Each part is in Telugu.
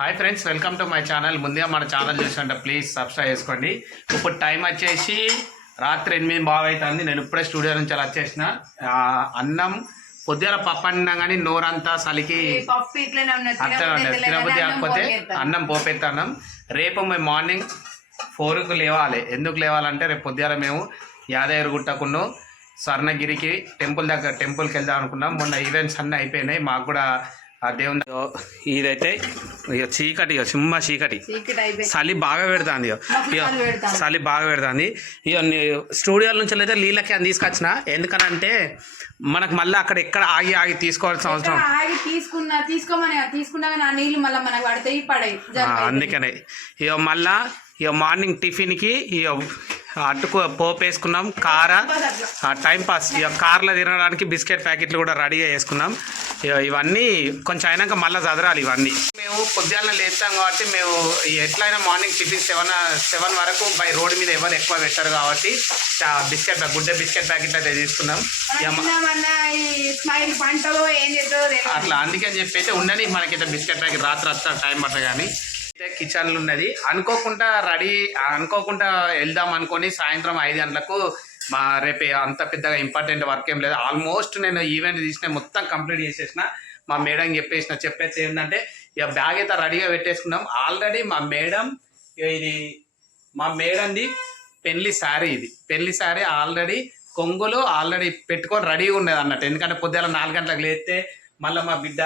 Hi friends welcome to my channel ముందుగా మన ఛానల్ చూస్తుంటే ప్లీజ్ సబ్స్క్రైబ్ చేసుకోండి. ఇప్పుడు టైం వచ్చేసి రాత్రి ఎనిమిది బాగా అవుతుంది నేను ఇప్పుడే స్టూడియో నుంచి అలా వచ్చేసిన. అన్నం పొద్దున పప్పు అన్నం కానీ నోరంతా ఉండదు తినబుద్ధి కాకపోతే అన్నం పోపెత్తానం. రేపు మేము మార్నింగ్ ఫోర్కు లేవాలి. ఎందుకు లేవాలంటే రేపు పొద్దున మేము యాదగిరి గుట్టకును స్వర్ణగిరికి టెంపుల్ దగ్గర టెంపుల్కి వెళ్దాం అనుకున్నాం. మొన్న ఈవెంట్స్ అన్నీ అయిపోయినాయి. మాకు కూడా ఆ దేవుని ఇదైతే ఇక చీకటి ఇక సింహ చీకటి. చీకటి అయిపోయింది. చలి బాగా పెడుతుంది ఇక చలి బాగా పెడుతుంది. ఇక స్టూడియోల నుంచి అయితే నీళ్ళకి అని తీసుకొచ్చిన. ఎందుకనంటే మనకు మళ్ళీ అక్కడ ఎక్కడ ఆగి ఆగి తీసుకోవాల్సిన అవసరం. ఆగి తీసుకున్నా తీసుకోమని తీసుకున్నా ఆ మళ్ళీ మనకు పడతాయి పడాయి. ఆ, అందుకనే. ఇక మళ్ళా ఇక మార్నింగ్ టిఫిన్కి ఇక అటుకు పోపు వేసుకున్నాం కార టైం పాస్ ఇక కార్లో తినడానికి బిస్కెట్ ప్యాకెట్లు కూడా రెడీగా వేసుకున్నాం. ఇవన్నీ కొంచెం అయినాక మళ్ళీ చదరాలి ఇవన్నీ. మేము పొద్దున్న లేస్తాం కాబట్టి మేము ఎట్లయినా మార్నింగ్ టిఫిన్ సెవెన్ సెవెన్ వరకు బై రోడ్ మీద ఎవరు ఎక్కువ పెట్టారు కాబట్టి బిస్కెట్ గుడ్డ బిస్కెట్ ప్యాకెట్ అయితే తీసుకున్నాం. అట్లా అందుకని చెప్పి అయితే ఉండని మనకైతే బిస్కెట్ ప్యాకెట్ రాత్రి వస్తా టైం పట్టదు కానీ అయితే కిచెన్లు ఉన్నది. అనుకోకుండా రెడీ అనుకోకుండా వెళ్దాం అనుకొని సాయంత్రం ఐదు గంటలకు మా రేపు అంత పెద్దగా ఇంపార్టెంట్ వర్క్ ఏం లేదు. ఆల్మోస్ట్ నేను ఈవెంట్ తీసిన మొత్తం కంప్లీట్ చేసేసిన మా మేడం చెప్పేసిన చెప్పేసి ఏంటంటే ఇక బ్యాగ్ అయితే రెడీగా పెట్టేసుకున్నాం. ఆల్రెడీ మా మేడం ఇది మా మేడంది పెళ్ళి శారీ ఇది. పెళ్ళి శారీ ఆల్రెడీ కొంగులు ఆల్రెడీ పెట్టుకొని రెడీగా ఉన్నది అన్నట్టు. ఎందుకంటే పొద్దున నాలుగు గంటలకు లేస్తే మళ్ళీ మా బిడ్డ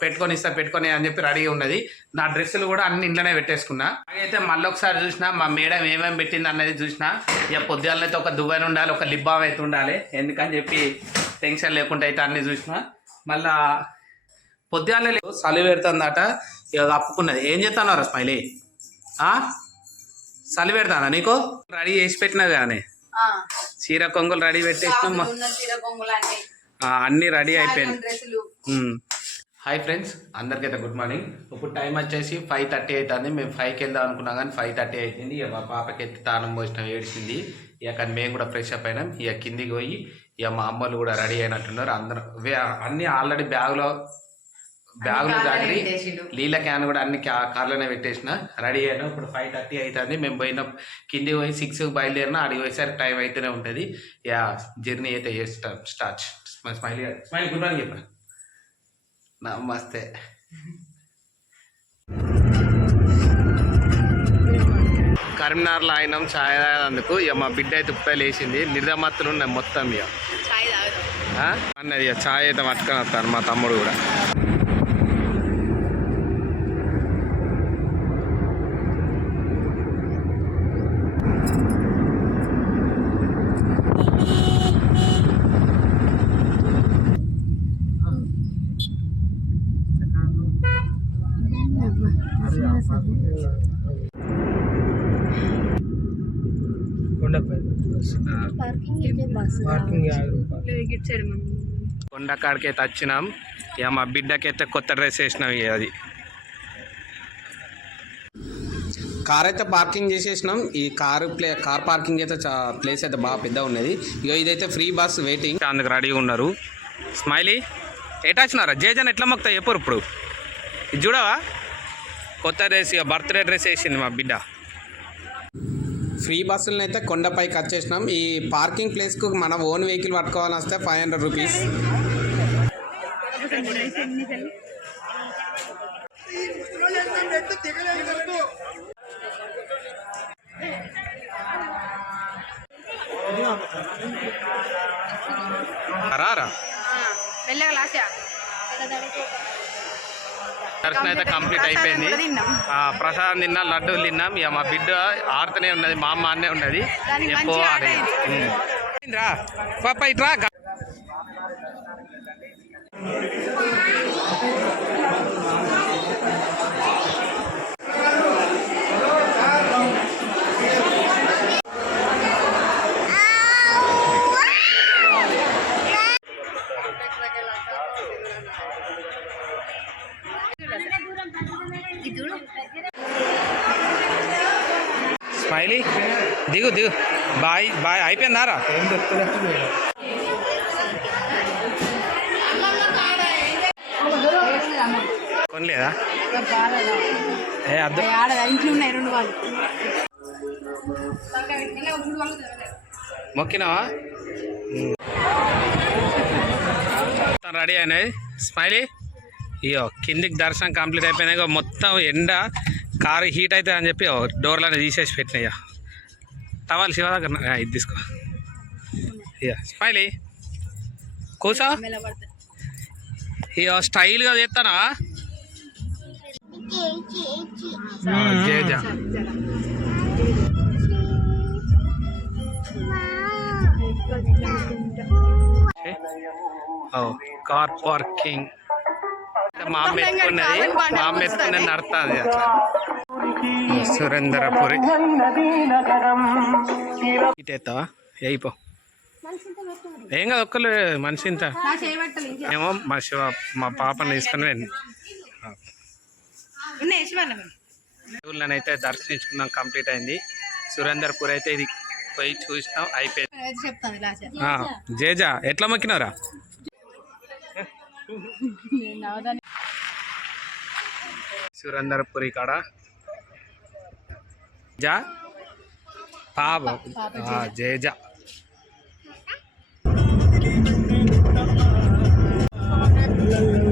పెట్టుకొని ఇస్తా పెట్టుకొని అని చెప్పి రెడీగా ఉన్నది. నా డ్రెస్సులు కూడా అన్ని ఇంట్లోనే పెట్టేసుకున్నా. అయితే మళ్ళీ ఒకసారి చూసిన మా మేడం ఏమేమి పెట్టింది అన్నది చూసిన. ఇక పొద్దున్నైతే ఒక దువ్వెన ఉండాలి ఒక లిబ్బాం అయితే ఉండాలి. ఎందుకని చెప్పి టెన్షన్ లేకుండా అయితే అన్ని చూసిన. మళ్ళా పొద్దుగానే లేదు చలి పెడుతుందట ఇక కప్పుకున్నది. ఏం చేస్తున్నారు స్మైలీ? చలి పెడతానా నీకు? రెడీ చేసి పెట్టినవి కానీ. చీర కొంగులు రెడీ పెట్టేసినాం అన్ని రెడీ మ్మ్. హాయ్ ఫ్రెండ్స్ అందరికైతే గుడ్ మార్నింగ్ ఇప్పుడు టైం వచ్చేసి ఫైవ్ థర్టీ అవుతుంది మేము ఫైవ్కి వెళ్దాం అనుకున్నాం కానీ ఫైవ్ థర్టీ అవుతుంది ఇక మా పాపకి ఎత్తి తానం పోసిన ఏడిచింది. ఇక మేము కూడా ఫ్రెష్ అప్ అయినాం. ఇక కిందికి పోయి ఇక మా అమ్మలు కూడా రెడీ అయినట్టున్నారు. అందరూ అన్నీ ఆల్రెడీ బ్యాగులో బ్యాగులు పెట్టేసిండు. నీళ్ళ క్యాన్ కూడా అన్ని కార్లోనే పెట్టేసిన. రెడీ అయినా. ఇప్పుడు ఫైవ్ థర్టీ అవుతుంది మేము పోయిన. కిందికి పోయి సిక్స్ బయలుదేరినా అడిగి పోయేసరికి టైం అయితేనే ఉంటుంది. యా జర్నీ అయితే చేస్తాం start smile smile good morning చెప్పండి నమస్తే. కరీంనగర్లో అయినాం ఛాయ్ తాగేందుకు. ఇక మా బిడ్డ అయితే ఉప్పే లేచింది. నిర్దమత్తులు ఉన్నాయి మొత్తం ఇక? అన్నది ఇక ఛాయ్ అయితే పట్టుకొని వస్తాను మా తమ్ముడు కూడా. గిట్ సైడ్ మనం కొండకాడికి అయితే వచ్చినాం. ఇక మా బిడ్డకి అయితే కొత్త డ్రెస్ వేసినాం ఇక అది. కార్ అయితే పార్కింగ్ చేసేసినాం. ఈ కార్ ప్లే కార్ పార్కింగ్ అయితే చా- ప్లేస్ అయితే బాగా పెద్ద ఉన్నది. ఇక ఇదైతే ఫ్రీ బస్ వెయిటింగ్. అందుకు రెడీగా ఉన్నారు. స్మైలీ ఎటా వచ్చినారా? జేజన్ ఎట్లా మొక్తా చెప్పరు ఇప్పుడు. ఇది చూడవా? కొత్త డ్రెస్ ఇక బర్త్డే డ్రెస్ వేసింది మా బిడ్డ. ఫ్రీ బస్సులను అయితే కొండపైకి వచ్చేసినాం ఈ పార్కింగ్ ప్లేస్కు మన ఓన్ వెహికల్ పట్టుకోవాలని వస్తే ఫైవ్ హండ్రెడ్ రూపీస్ రారా? వెళ్ళగా లాస్యా దర్శనం అయితే కంప్లీట్ అయిపోయింది. ఆ, ప్రసాదం తిన్నా లడ్డూలు తిన్నాం. ఇక మా బిడ్డ ఆడుతూనే ఉన్నది మా అమ్మ అన్నే ఉన్నది. పాప ఇట్రా. గా- దిగు దిగు. Bye bye. అయిపోయిందారా కొనలేదా? ఏ అద్దు మొక్కినావా? రెడీ అయినాయి. స్మైలీ. ఇయో కిందికి దర్శనం కంప్లీట్ అయిపోయినాయి. మొత్తం ఎండ కారు హీట్ అవుతుంది అని చెప్పి డోర్లను తీసేసి పెట్టినాయ్యా టవల్ శివ దగ్గర ఇది తీసుకో. ఇక స్మైలీ. కూసో ఇక స్టైల్గా చేస్తానా కార్ పార్కింగ్. మా అమ్మ ఎత్తుకున్నది మా అమ్మ ఎత్తుకున్నది నడుతుంది సురేంద్రపురి. ఇటు ఎత్తావా అయిపో ఏం కాదు ఒక్కరు మనిషి ఇంత. ఏమో మా శివ మా పాపని తీసుకొని వెళ్ళి. అయితే దర్శించుకున్నాం కంప్లీట్ అయింది. సురేందర్పూర్ అయితే ఇది పోయి చూసినాం అయిపోయింది. జేజా ఎట్లా మొక్కినవరా? సురేందర్పురి కాడ. జా? పాప ఆ, జేజా. అగ్గి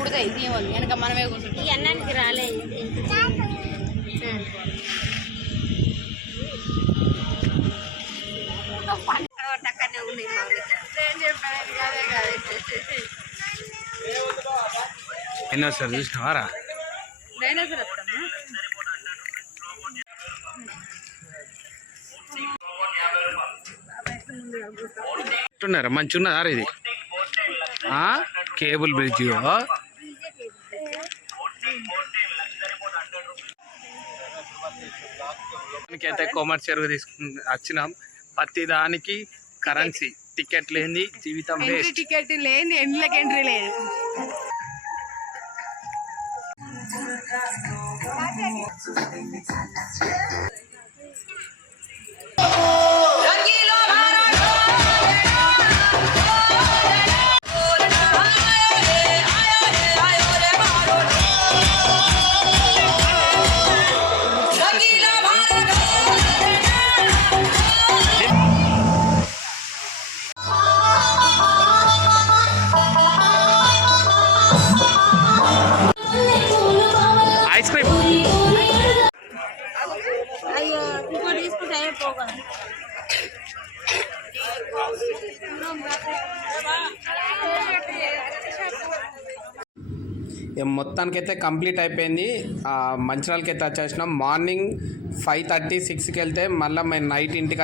ఇది వాళ్ళు వెనక మనమే కూర్చుంటాం. ఈ అన్నానికి రాలే. టక్కనే ఉన్నాయి ఏం చెప్పాను అదే కాదు ఎన్నోసారి చూసినావారా డైనోసర్ వస్తామా ఎట్టున్నారా మంచి ఉన్నదారా ఇది? ఆ? Cable bridge. అయితే కామర్స్ చెరువు తీసుకు వచ్చినాం. ప్రతి దానికి కరెన్సీ టికెట్ లేని జీవితం టికెట్ లేని ఎండ్లకి ఎంట్రీ లేదు? మొత్తానికైతే కంప్లీట్ అయిపోయింది. మంచిర్యాలకి అయితే వచ్చేసినాం. మార్నింగ్ ఫైవ్ థర్టీ సిక్స్కి వెళ్తే మళ్ళీ మేము నైట్ ఇంటికి